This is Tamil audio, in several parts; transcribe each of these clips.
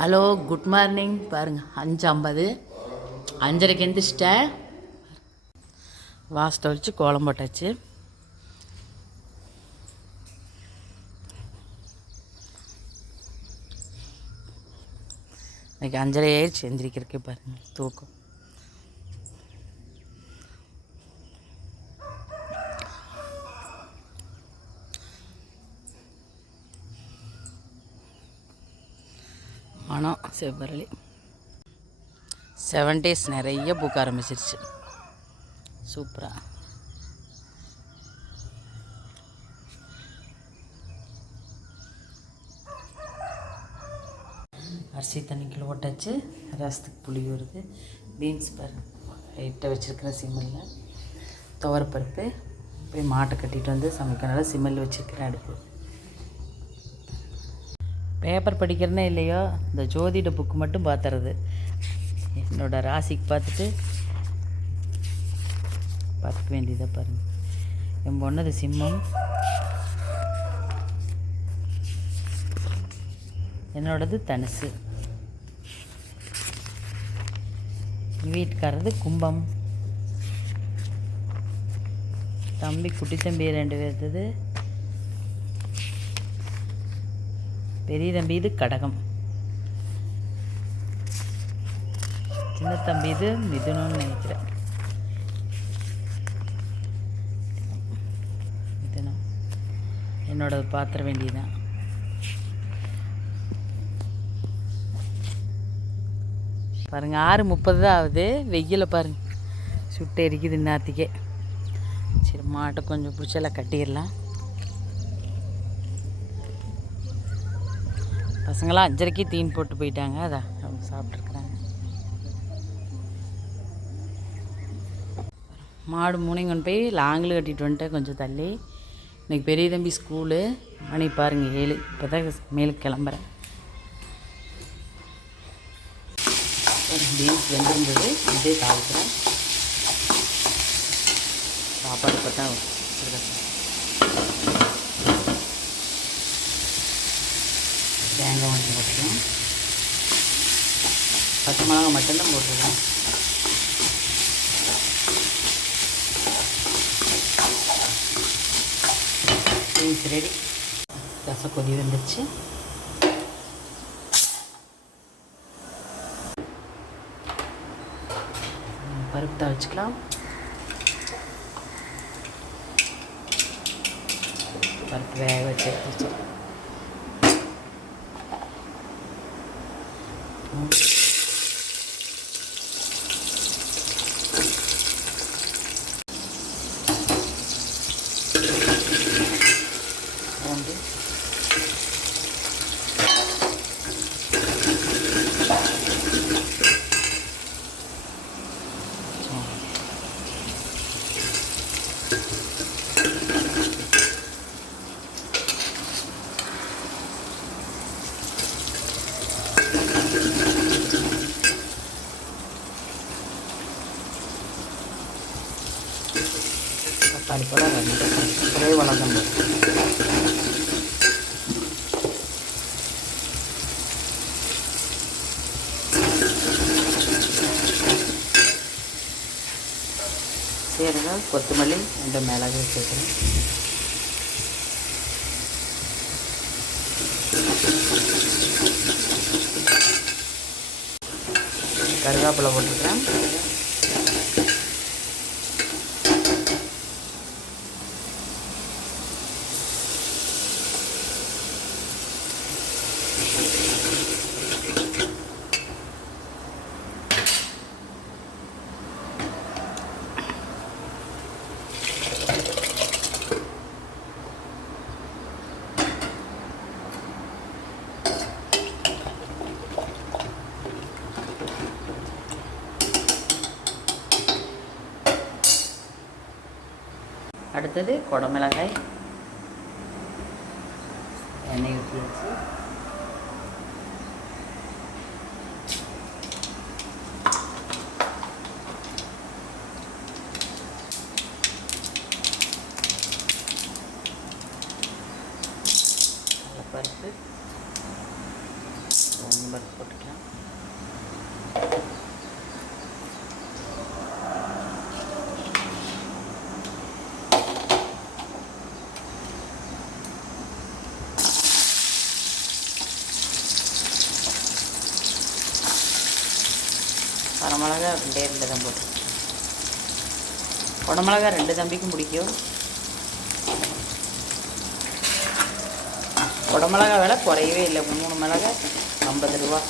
ஹலோ குட் மார்னிங் பாருங்கள் அஞ்சு ஐம்பது அஞ்சரைக்கு எந்திரிச்சிட்டேன். வாசத்தை வச்சு கோலம் போட்டாச்சு. இன்றைக்கி அஞ்சரை ஆயிடுச்சு எந்திரிக்கிறதுக்கு பாருங்கள் தூக்கம். செவ்வரளி. செவன் டேஸ் நிறைய பூக்க ஆரம்பிச்சிருச்சு. சூப்பராக அரிசி தண்ணிக்குள்ள ஓட்டாச்சு ரசத்துக்கு புளி வருது. பீன்ஸ் பருப்பு ஹைட்டை வச்சுருக்கிறேன் சிம்மில் துவரப்பருப்பு. போய் மாட்டை கட்டிட்டு வந்து சமைக்கிறனால சிம்மில் வச்சுருக்கிறேன் அடுப்பு. பேப்பர் படிக்கிறனே இல்லையோ? இந்த ஜோதிட புக்கு மட்டும் பார்த்துறது என்னோட ராசிக்கு பார்த்துட்டு பார்த்துக்க வேண்டியதாக பாருங்கள் என் பொண்ணது சிம்மம். என்னோடது தனுசு. வீட்டுக்காரது கும்பம். தம்பி குட்டி தம்பி ரெண்டு பேர்த்தது. பெரிய தம்பி இது கடகம். சின்ன தம்பி இது மிதுனம்னு நினைக்கிறேன். மிதுனம். என்னோடது பாத்திர வேண்டியதுதான். பாருங்க ஆறு முப்பது தான் ஆகுது. வெயில பாருங்க. சுட்டு எரிக்குது இன்னாத்திக்கே சரி மாட்டை கொஞ்சம் பிடிச்செல்லாம் கட்டிடலாம். பசங்களாம் அஞ்சரைக்கு தீன் போட்டு போயிட்டாங்க. அதான் அவங்க சாப்பிட்ருக்குறாங்க மாடு மூணையும் கொண்டு போய் லாங்கில் கட்டிட்டு வந்துட்டேன். கொஞ்சம் தள்ளி. இன்னைக்கு பெரிய தம்பி ஸ்கூலு. மணி பாருங்கள் ஏழு. இப்போ தான் மேலுக்கு கிளம்புறேன். பீன்ஸ் வெந்திருந்தது. இதே தாளிக்கிறேன். சாப்பாடு பார்த்தா தான் தேங்காய் கொஞ்சம் போட்டுக்கலாம் பச்சை மிளகா மட்டும்தான் போட்டுருக்கேன் பீன்ஸ் ரெடி ரசம் கொதி வந்துடுச்சு பருப்பு தான் வச்சுக்கலாம் பருப்பு வேக வச்சு எடுத்து வச்சிருக்கேன் பூண்டு பருப்பில் ரெண்டு ஒரே வளர்க்கணும் சீரகம் கொத்தமல்லி ரெண்டு மிளகு வச்சுக்கிறேன் கருவேப்பிலை போட்டுக்கிறேன் அடுத்தது குடமிளகாய். எண்ணெய் ஊற்றி வச்சு கடலைப்பருப்பு ரொம்ப போட்டுக்கலாம் மிளகா ரெண்டே ரெண்டு தான் போட்டு. குடமிளகா ரெண்டு தம்பிக்கும் பிடிக்கும். குடமிளகா விலை குறையவே இல்லை. மூணு மிளகா ஐம்பது ரூபா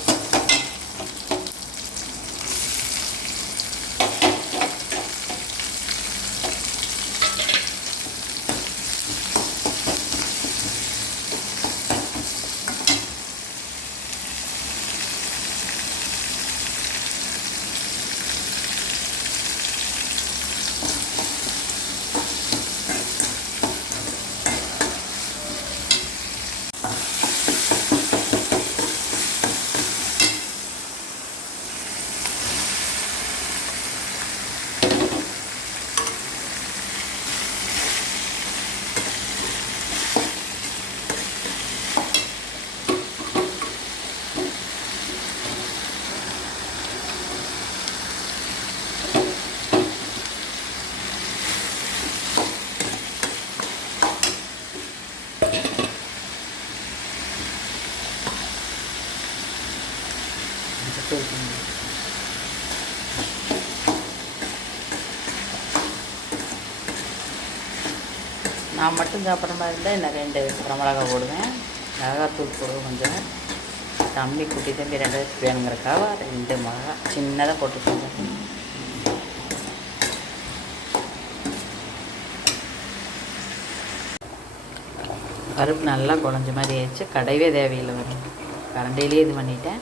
கொஞ்சம் தூக்கணும். நான் மட்டும் சாப்பிட்ற மாதிரி இருந்தால் இன்னும் ரெண்டு வரமிளகா போடுவேன். மிளகாத்தூள் போடுவேன் கொஞ்சம். தம்பி குட்டி தம்பி ரெண்டு பேருக்கு வேணுங்கிறக்காக ரெண்டு மிளகா சின்னதாக போட்டுக்கோங்க பருப்பு நல்லா குழஞ்ச மாதிரி ஆயிடுச்சு. கடையவே தேவையில்லை வரும் கரண்டையிலே இது பண்ணிட்டேன்.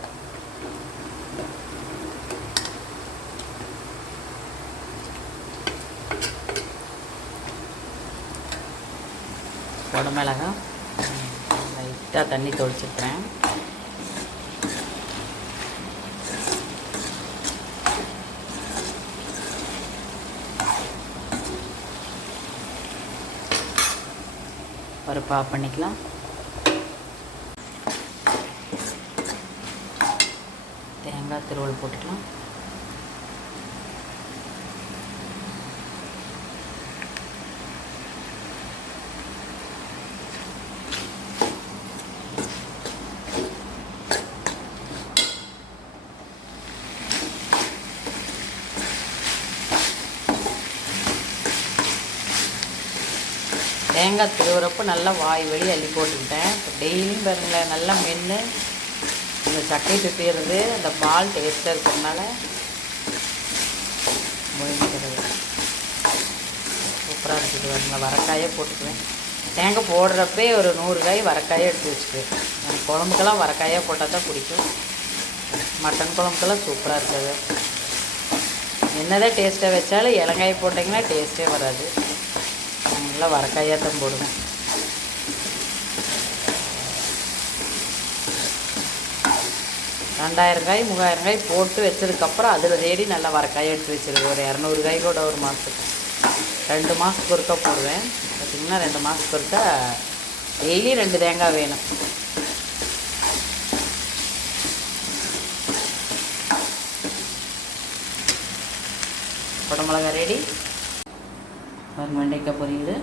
குடமிளகா லைட்டாக தண்ணி தொளிச்சிருக்கிறேன் பருப்பு ஆஃப் பண்ணிக்கலாம். தேங்காய் திருவள் போட்டுக்கலாம். தேங்காய் திருவுறப்போ நல்லா வாய் வழி அள்ளி போட்டுக்கிட்டேன். இப்போ டெய்லியும் பாருங்களேன் நல்லா மென்று இந்த சக்கை துப்பிடுறது அந்த பால் டேஸ்ட்டாக இருக்கிறதுனால முழுங்கிக்கிறது சூப்பராக இருக்குது பாருங்க வரக்காயே போட்டுக்குவேன். தேங்காய் போடுறப்பே ஒரு நூறு காய் வரக்காயை எடுத்து வச்சுக்குவேன். எனக்கு குழம்புக்கெல்லாம் வரக்காயாக போட்டால் தான் பிடிக்கும். மட்டன் குழம்புக்கெல்லாம் சூப்பராக இருக்குது. என்னதான் டேஸ்ட்டாக வச்சாலும் இலங்காய் போட்டிங்கன்னா டேஸ்ட்டே வராது. நான் நல்லா வரக்காயாக தான் போடுவேன். ரெண்டாயிரம் காய் மூவாயிரம் காய் போட்டு வச்சதுக்கப்புறம் அதில் தேடி நல்லா வரக்காயை எடுத்து வச்சிருக்கேன் ஒரு இரநூறு காய் கூட ஒரு மாதத்துக்கு ரெண்டு மாதத்துக்கு ஒருக்கா போடுவேன். பார்த்திங்கன்னா ரெண்டு மாதத்துக்கு ஒருக்கா டெய்லி ரெண்டு தேங்காய் வேணும். குடமிளகா ரெடி பாருங்க வெண்டைக்காய் பொரியல்.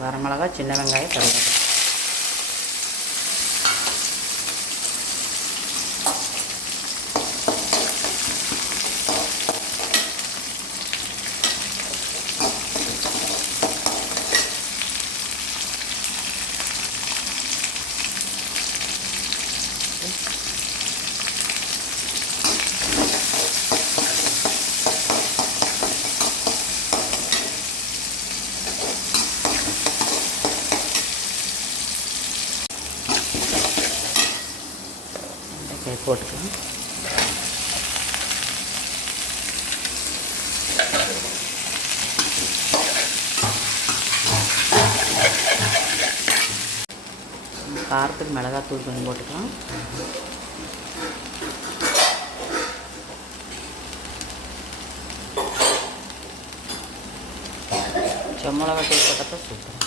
வரமிளகா சின்ன வெங்காயம் கருவேப்பிலை வெண்டைக்காய் போட்டுக்கலாம் 嗯 Dạ. காரத்துக்கு பண்ணி போட்டுக்கலாம். செம்மிளகா தூள் தான் சூப்பர்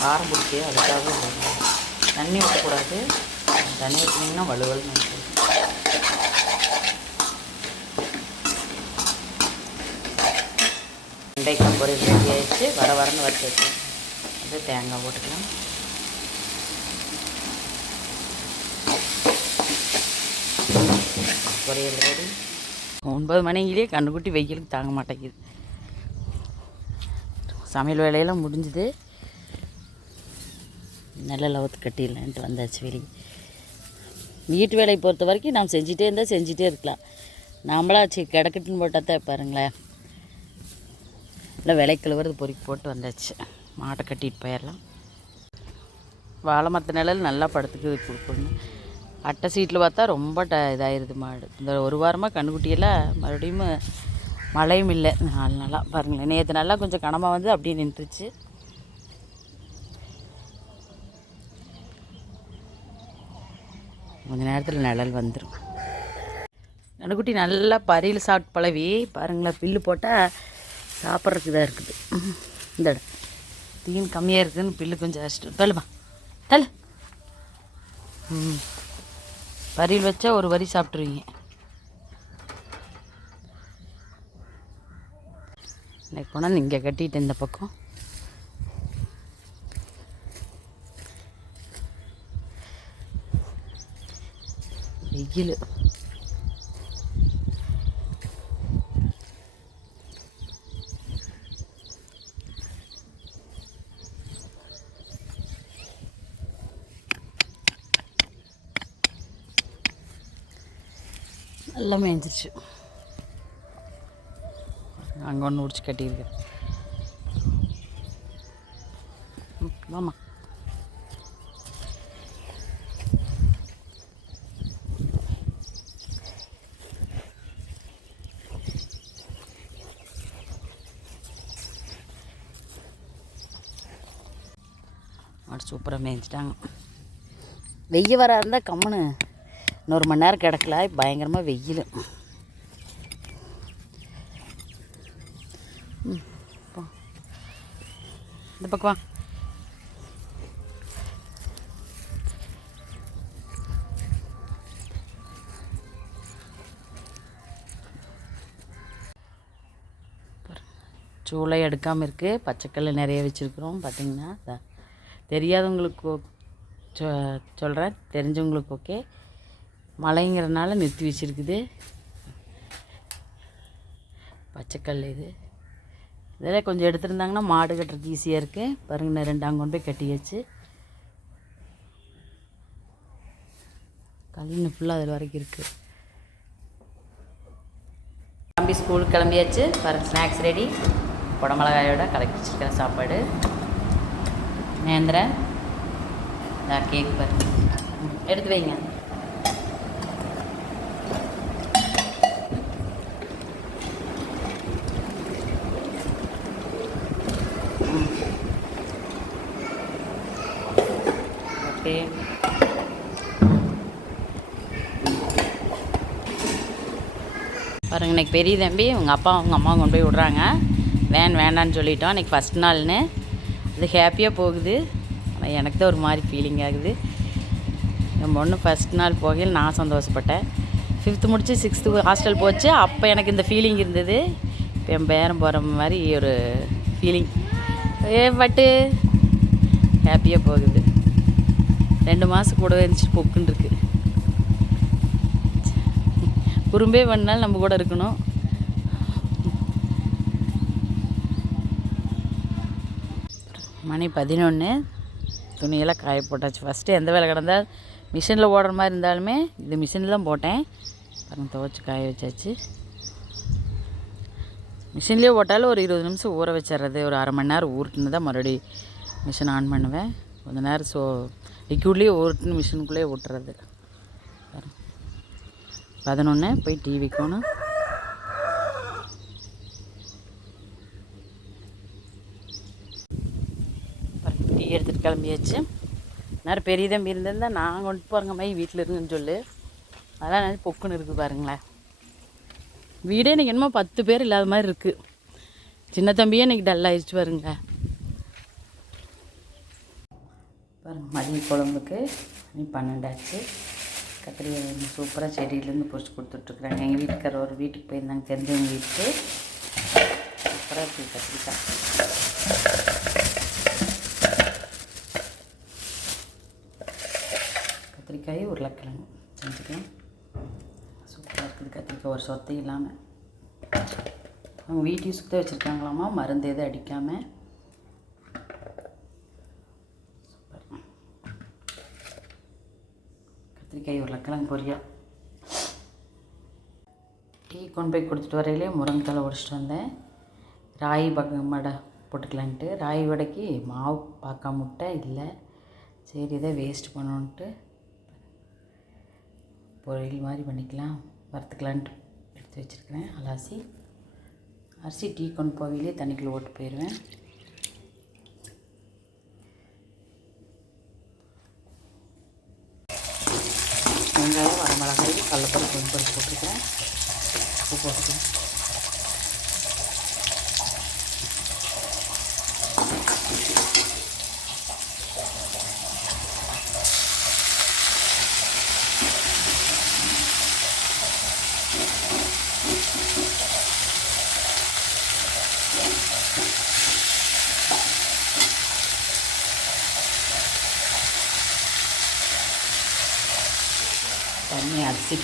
காரம் பிடிச்சி அதுக்காக தண்ணி ஊற்றக்கூடாது தண்ணி ஊற்றினீங்கன்னா வலுவலுன்னு இருக்கும் வெண்டைக்காய் பொரியல் ரெடி ஆயிடுச்சு. வர வரன்னு வச்சு வச்சு தேங்காய் போட்டுக்கலாம். பொரியல் ரெடி. ஒன்பது மணிங்கிலேயே கண்ணுக்குட்டி வெயிலுக்கு தாங்க மாட்டேங்குது. சமையல் வேலையெல்லாம் முடிஞ்சுது. நல்ல லவத்து கட்டிடலான்ட்டு வந்தாச்சு வெளியே. வீட்டு வேலையை பொறுத்த வரைக்கும் நாம் செஞ்சிட்டே இருந்தால் செஞ்சிட்டே இருக்கலாம். நாமளா சரி கிடக்கட்டுன்னு போட்டால் தான் பாருங்களேன். இல்லை விலை கழுவுறது பொறுக்கி போட்டு வந்தாச்சு. மாட்டை கட்டிட்டு போயிடலாம். வாழை மற்ற நிழல் நல்லா படுத்துக்குது கொடுக்கணும் அட்டை சீட்டில் பார்த்தா ரொம்ப ட இதாயிருது மாடு. இந்த ஒரு வாரமாக கண்ணுக்குட்டியெல்லாம் மறுபடியும் மழையும் இல்லை. நாலு நாளாக பாருங்களேன். நேற்று நல்லா கொஞ்சம் கனமாக வந்து அப்படியே நின்றுச்சு. கொஞ்ச நேரத்தில் நிழல் வந்துடும் கண்ணுக்குட்டி நல்லா பறியில் சாப்பிட்டு பழவி பாருங்களேன் பில்லு போட்டால் சாப்பிட்றதுக்கு தான் இருக்குது. இந்த இடம். தீன் கம்மியாக இருக்குதுன்னு பில்லு கொஞ்சம் அடிச்சிட்டு தள்ளுமா. தள்ளு. ம். வரியில் வச்சா ஒரு வரி சாப்பிட்ருவீங்க இன்னைக்கு போனால் இங்கே கட்டிட்டு இந்த பக்கம். வெயில். எல்லாம் மேய்ஞ்சிருச்சு அங்கே ஒன்று உடிச்சு கட்டியிருக்கேன் ஆமாம் மாடு சூப்பராக மேய்ஞ்சிட்டாங்க. வெய்ய வரா இருந்தால் கம்முன்னு இன்னொரு மணி நேரம் கிடக்கல பயங்கரமாக வெயில். இந்த பக்கம் சூளை எடுக்காமல் இருக்குது பச்சைக்கல் நிறைய வச்சுருக்குறோம் பார்த்தீங்கன்னா. தெரியாதவங்களுக்கு சொ சொல்கிறேன் தெரிஞ்சவங்களுக்கு ஓகே. மழைங்கிறனால நிறுத்தி வச்சுருக்குது. பச்சைக்கல் இது. இதெல்லாம் கொஞ்சம் எடுத்துருந்தாங்கன்னா மாடு கட்டுறதுக்கு ஈஸியாக இருக்குது பாருங்க நான் ரெண்டு கொண்டு போய் கட்டியாச்சு. கல்லுன்னு ஃபுல்லாக அதில் வரைக்கும் இருக்குது தம்பி ஸ்கூலுக்கு கிளம்பியாச்சு. பாருங்க ஸ்நாக்ஸ் ரெடி குடமிளகாயோட கலக்கி வச்சிருக்கிற சாப்பாடு. நேந்திரன் நான் கேக் பாருங்க. எடுத்து வைங்க ஓகே பாருங்க இன்றைக்கி பெரிய தம்பி உங்கள் அப்பா உங்கள் அம்மா கொண்டு போய் விட்றாங்க. வேன் வேண்டான்னு சொல்லிட்டோம் இன்றைக்கி ஃபஸ்ட் நாள்னு. அது ஹாப்பியாக போகுது. ஆனால் எனக்கு தான் ஒரு மாதிரி ஃபீலிங் ஆகுது. என் பொண்ணு ஃபஸ்ட் நாள் போகையில் நான் சந்தோஷப்பட்டேன். ஃபிஃப்த்து முடித்து சிக்ஸ்த்து ஹாஸ்டல் போச்சு. அப்போ எனக்கு இந்த ஃபீலிங் இருந்தது. இப்போ என் பேரன் போகிற மாதிரி ஒரு ஃபீலிங் ஏ பட்டு ஹாப்பியாக போகுது. ரெண்டு மாதம் கூடவே இருந்துச்சு பொக்குன்னு இருக்கு குறும்பே பண்ணாலும் நம்ம கூட இருக்கணும். மணி பதினொன்று துணியெல்லாம் காய போட்டாச்சு. ஃபஸ்ட்டு எந்த வேலை கிடந்தால் மிஷினில் ஓடுற மாதிரி இருந்தாலுமே இது மிஷினில் தான் போட்டேன். பாருங்க துவைச்சி காய வச்சாச்சு. மிஷின்லேயே போட்டாலும் ஒரு இருபது நிமிஷம் ஊற வச்சிடுறது. ஒரு அரை மணி நேரம் ஊருட்டுன்னு தான் மறுபடி மிஷின் ஆன் பண்ணுவேன். கொஞ்ச நேரம் ஸோ லிக்யூட்லேயே ஊருட்டுன்னு மிஷினுக்குள்ளேயே விட்டுறது பதினொன்று போய் டீ வைக்கணும். கிளம்பியாச்சு. நேரம் பெரிய தம்பி இருந்திருந்தா நான் கொண்டு போகிறங்க மாதிரி வீட்டில் இருங்கன்னு சொல்லு. அதெல்லாம் நினச்சி பொக்குன்னு இருக்குது பாருங்களேன். வீடே எனக்கு என்னமோ பத்து பேர் இல்லாத மாதிரி இருக்குது சின்ன தம்பியே இன்றைக்கி டல் ஆயிடுச்சு பாருங்க. பாருங்க மதிய குழம்புக்கு பன்னெண்டாச்சு. கத்திரியை கத்திரிக்காய் சூப்பராக செடியிலேருந்து பிடிச்சி கொடுத்துட்ருக்குறாங்க. எங்கள் வீட்டுக்கார ஒரு வீட்டுக்கு போயிருந்தாங்க தெரிஞ்சவங்க வீட்டுக்கு. சூப்பராக இருக்குது கத்திரிக்காய். கத்திரிக்காய் உருளைக்கிழங்கு. செஞ்சுக்கலாம். சூப்பராக இருக்குது கத்திரிக்காய் ஒரு சொத்தை இல்லாமல் அவங்க வீட்டையும் யூஸுக்கு வச்சுருக்காங்களாமா? மருந்து எதுவும் அடிக்காமல் சூப்பர் கத்திரிக்காய் உருளைக்கிழங்கு பொரியல் டீ கொண்டு போய் கொடுத்துட்டு வரையிலே முருங்கைத்தலை உடைச்சிட்டு வந்தேன். ராகி பக்க வடை போட்டுக்கலான்ட்டு. ராகி வடைக்கு மாவு பார்க்காம முட்டை இல்லை. சரி இதை வேஸ்ட் பண்ணோன்ட்டு பொரியல் மாதிரி பண்ணிக்கலாம். வறுத்துக்கலான்ட்டு எடுத்து வச்சுருக்கிறேன். அலாசி. அரிசி டீ கொண்டு போகையிலே தண்ணிக்குள்ளே ஓட்டு போயிடுவேன். வெங்காயம் வரமிளகாய் கடலப்பருப்பு கொஞ்சம் போட்டுக்கிறேன் உப்பு போட்டுக்கிறேன் தண்ணி அரிசி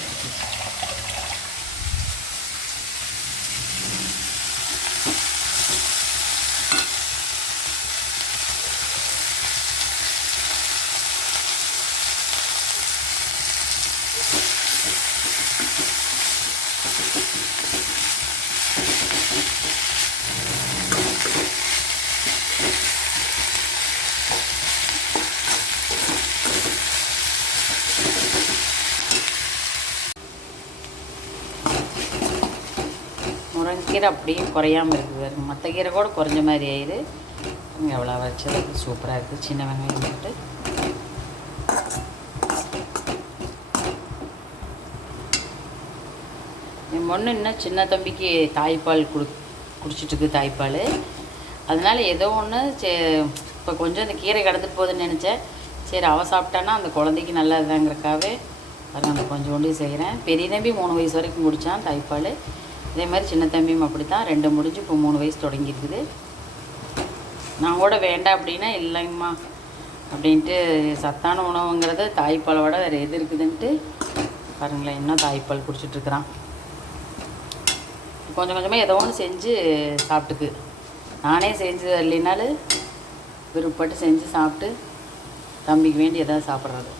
கீரை அப்படியே குறையாமல் இருக்குது பாருங்க மற்ற கீரை கூட குறைஞ்ச மாதிரி ஆயிடுது இங்கே எவ்வளோ வச்சது. சூப்பராக இருக்குது சின்ன வெங்காயம் போட்டு. என் பொண்ணு இன்னும் சின்ன தம்பிக்கு தாய்ப்பால் குடு குடிச்சிட்டு இருக்கு தாய்ப்பால். அதனால் ஏதோ ஒன்று சே இப்போ கொஞ்சம் அந்த கீரை கடந்துட்டு போகுதுன்னு நினச்சேன். சரி அவள் சாப்பிட்டான்னா அந்த குழந்தைக்கு நல்லதுதாங்கிறக்காவே பாருங்க அந்த கொஞ்சோண்டு செய்கிறேன் பெரிய தம்பி மூணு வயசு வரைக்கும் குடித்தான் தாய்ப்பால். இதே மாதிரி சின்ன தம்பியும் அப்படி தான் ரெண்டு முடிஞ்சு இப்போ மூணு வயசு தொடங்கியிருக்குது. நான் கூட வேண்டாம் அப்படின்னா இல்லைங்கம்மா அப்படின்ட்டு சத்தான உணவுங்கிறது தாய்ப்பாலோட வேறு எது இருக்குதுன்ட்டு பாருங்களேன் இன்னும் தாய்ப்பால் குடிச்சிட்ருக்குறான் கொஞ்சம் கொஞ்சமாக ஏதோ ஒன்று செஞ்சு சாப்பிட்டுக்கு. நானே செஞ்சு இல்லைனாலும் விருப்பப்பட்டு செஞ்சு சாப்பிட்டு தம்பிக்கு வேண்டி எதாவது சாப்பிட்றது.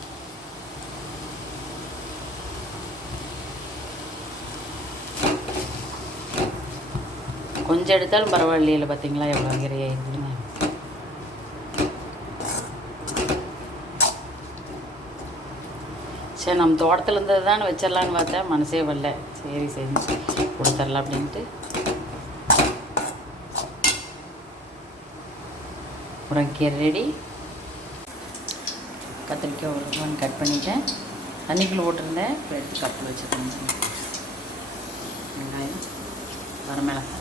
கொஞ்சம் எடுத்தாலும் பரவாயில்லையில பார்த்தீங்களா? எவ்வளோ கீரை இருக்குதுன்னு. சரி நம்ம தோட்டத்தில் இருந்தது தான் வச்சிடலான்னு பார்த்தேன். மனசே வரல. சரி செஞ்சு கொடுத்துர்லாம் அப்படின்ட்டு. முருங்கீரை ரெடி. கத்திரிக்காய் ஒரு ஒன் கட் பண்ணிட்டேன். தண்ணிக்குள்ளே போட்டிருந்தேன். எடுத்து கப்பில் வச்சுருந்தேன் வெங்காயம் வரமிளகாய்.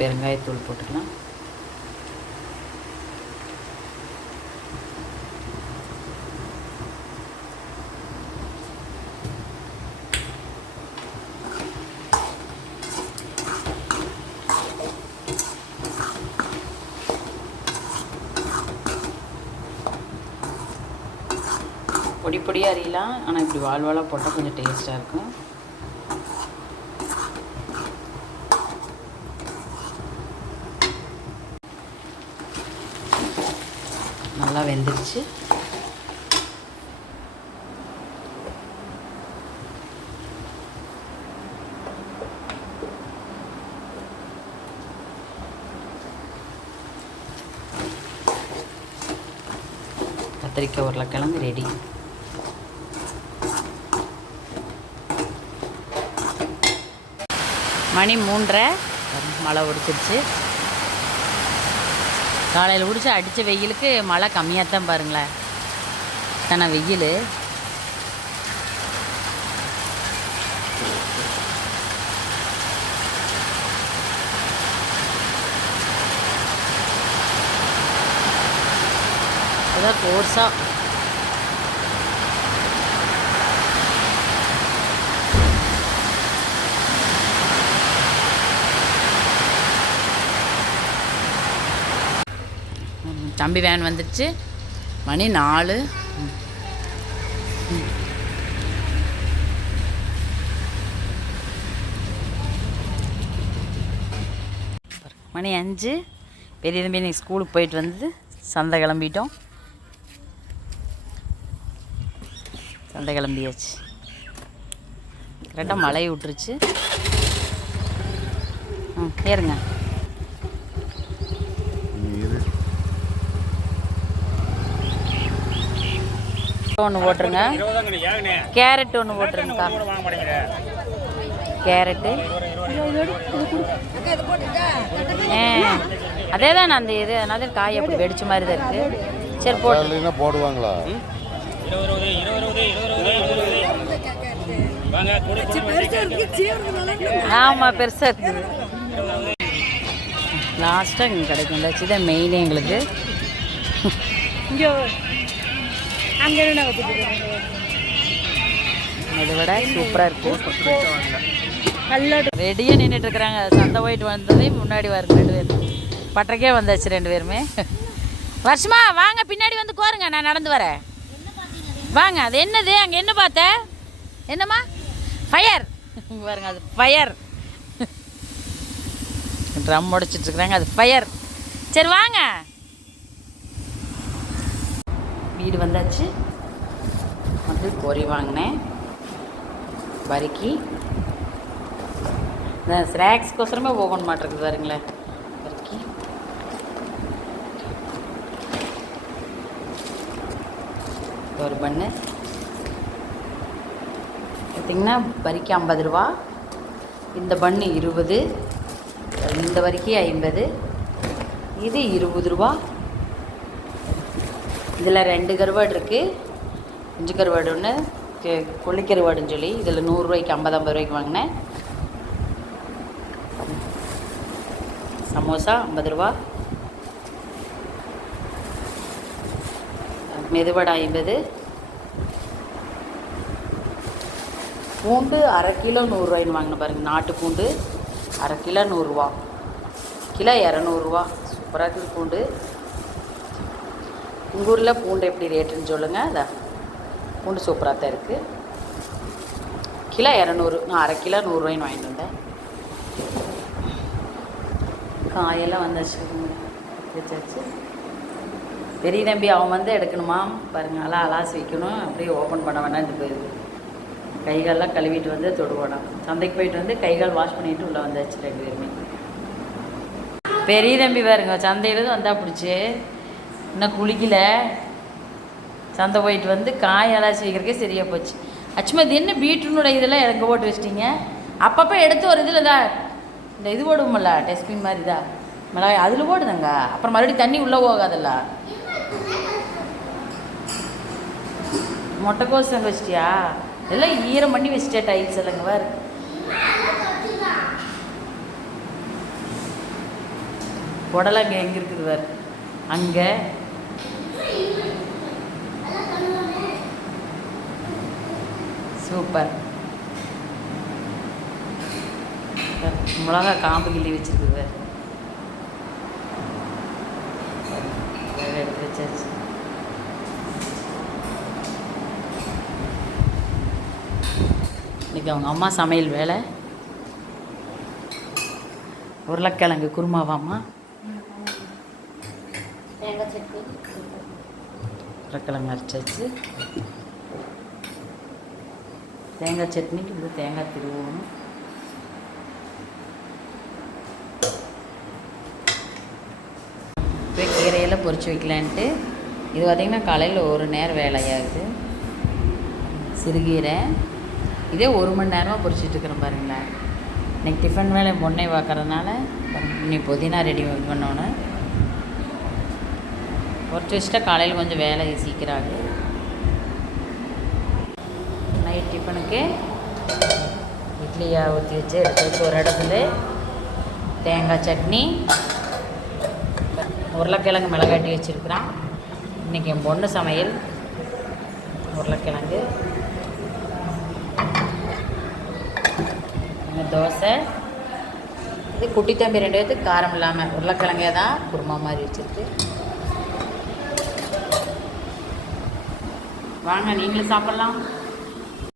பெருங்காயத்தூள் போட்டுக்கலாம். பொடி பொடியாக அறியலாம் ஆனால் இப்படி வாழ்வாழாக போட்டால் கொஞ்சம் டேஸ்ட்டாக இருக்கும். வந்துடுச்சு கத்திரிக்காய் உருளைக்கிழங்கு ரெடி மணி மூன்றரை. மழை ஒடிச்சிருச்சு. காலையில் பிடிச்சி அடித்த வெயிலுக்கு மழை கம்மியாக தான் பாருங்களேன். தானே வெயில். அதான் கோர்ஸாக தம்பி வேன் வந்துடுச்சு. மணி நாலு. மணி அஞ்சு. பெரிய தம்பி நீங்கள் ஸ்கூலுக்கு போயிட்டு வந்து சந்தை கிளம்பிட்டோம். சந்தை கிளம்பியாச்சு. கரெக்டாக மழை விட்டுருச்சு. ம் ஏறுங்க. ஒன்று போட்டுருங்க. கேரட் ஒன்று போட்டுருங்கக்கா. கேரட்டு ஆ. அதே தான் அந்த இது அதனால காய் அப்படி வெடிச்ச மாதிரி தான் இருக்குது சரி போட்டு போடுவாங்களா? ஆமாம் பெருசாக இருக்குது லாஸ்ட்டாக இங்கே கிடைக்கும் இந்த தான் மெயினே எங்களுக்கு. இங்கே இதை விட சூப்பராக கல்லோடு ரெடியாக நின்றுட்டு இருக்கிறாங்க. சந்தை போயிட்டு வந்ததே முன்னாடி வருது ரெண்டு பேரும். பட்டறைக்கே வந்தாச்சு ரெண்டு பேருமே. வருஷமா வாங்க பின்னாடி வந்து கோருங்க. நான் நடந்து வரேன். வாங்க அது என்னது? அங்கே என்ன பார்த்த? என்னம்மா? ஃபயர் பாருங்க அது ஃபயர் ட்ரம் உடைச்சிட்டு இருக்கிறாங்க அது ஃபயர் சரி வாங்க. வீடு வந்தாச்சு. வந்து பொறி வாங்கினேன். வரிக்கி இந்த ஸ்நாக்ஸ்க்கோசரமே போகணும் மாட்டிருக்கு பாருங்களேன். வரிக்கி ஒரு பண்ணு. பார்த்திங்கன்னா வரிக்கு ஐம்பது ரூபா. இந்த பண்ணு இருபது. இந்த வரிக்கு ஐம்பது. இது இருபது ரூபா. இதில் ரெண்டு கருவாடு இருக்குது குஞ்சு கருவாடு ஒன்று கொள்ளிக்கருவாடுன்னு சொல்லி இதில் நூறுரூவாய்க்கு ஐம்பது ஐம்பது ரூபாய்க்கு வாங்கினேன். சமோசா ஐம்பது ரூபா. மெதுவடை ஐம்பது. பூண்டு அரை கிலோ நூறுரூவாய்னு வாங்கின பாருங்க நாட்டு பூண்டு. அரை கிலோ நூறுரூவா. கிலோ இரநூறுவா. சூப்பராக இருக்குது பூண்டு. உங்கள் ஊரில் பூண்டு எப்படி ரேட்டுன்னு சொல்லுங்கள் அதான் பூண்டு சூப்பராக தான் இருக்குது கிலோ இரநூறு நான் அரை கிலோ நூறுரூவாயின்னு வாங்கிட்டு வந்தேன். காயெல்லாம் வந்தாச்சு. வச்சாச்சு. பெரிய தம்பி அவன் வந்து எடுக்கணுமா? பாருங்க அலா அலாசி வைக்கணும் அப்படியே ஓப்பன் பண்ண வேண்டாம்னு போயிருக்கு கைகாலெலாம் கழுவிட்டு வந்து தொடுவோம் சந்தைக்கு போயிட்டு வந்து கைகால் வாஷ் பண்ணிட்டு உள்ளே வந்தாச்சு ரெண்டு பேருமே. பெரிய தம்பி பாருங்க சந்தையிலேருந்து வந்தால் பிடிச்சி. இன்னும் குளிக்கல. சந்தை போயிட்டு வந்து காய் அலாசி வைக்கிறக்கே சரியாக போச்சு. அச்சுமா இது என்ன பீட்ரூனோட இதெல்லாம் இறங்க போட்டு வச்சிட்டிங்க? அப்பப்போ எடுத்து ஒரு இதில் தான் இந்த இது போடுவோம்ல டஸ்ட்பின் மாதிரி தான் மிளகாய் அதில் போடுதாங்க. அப்புறம் மறுபடியும் தண்ணி உள்ளே போகாதல்ல. முட்டைக்கோஸ் தங்க வச்சிட்டியா? இதெல்லாம் ஈரம் பண்ணி வச்சிட்டே டைல்ஸ் இல்லைங்க வேறு புடலங்க எங்கே இருக்குது வேறு அங்கே சூப்பர். மிளகா காம்பு கிள்ளி வச்சுருக்குது எடுத்து வச்சாச்சு. இன்னைக்கு அவங்க அம்மா சமையல் வேலை. உருளைக்கிழங்கு குருமாவாம்மா. தேங்காய் சட்னி உருளைக்கிழங்கு அரைச்சாச்சு தேங்காய் சட்னிக்கு வந்து தேங்காய் திருவோணும். இப்போ கீரையெல்லாம் பொரிச்சு வைக்கலான்ட்டு. இது பார்த்திங்கன்னா காலையில் ஒரு நேரம் வேலையாகுது. சிறுகீரை. இதே ஒரு மணி நேரமாக பொரிச்சிட்டு இருக்கிறேன் பாருங்களேன். இன்றைக்கி டிஃபன் வேலை பொண்ணை பார்க்குறதுனால இன்னைக்கு புதினா ரெடி பண்ணோன்னு. பொரிச்சு வச்சுட்டா காலையில் கொஞ்சம் வேலை சீக்கிரம் ஆகுது நைட் டிஃபனுக்கு இட்லியை ஊற்றி வச்சு எடுத்து ஒரு இடத்துல தேங்காய் சட்னி உருளைக்கிழங்கு மிளகாட்டி வச்சுருக்குறான். இன்றைக்கி என் பொண்ணு சமையல். உருளைக்கிழங்கு தோசை. இது குட்டி தம்பி ரெண்டு பேர்த்துக்கு காரம் இல்லாமல் உருளைக்கிழங்கே தான் குருமா மாதிரி வச்சுருக்கு. வாங்க நீங்களும் சாப்பிட்லாம்.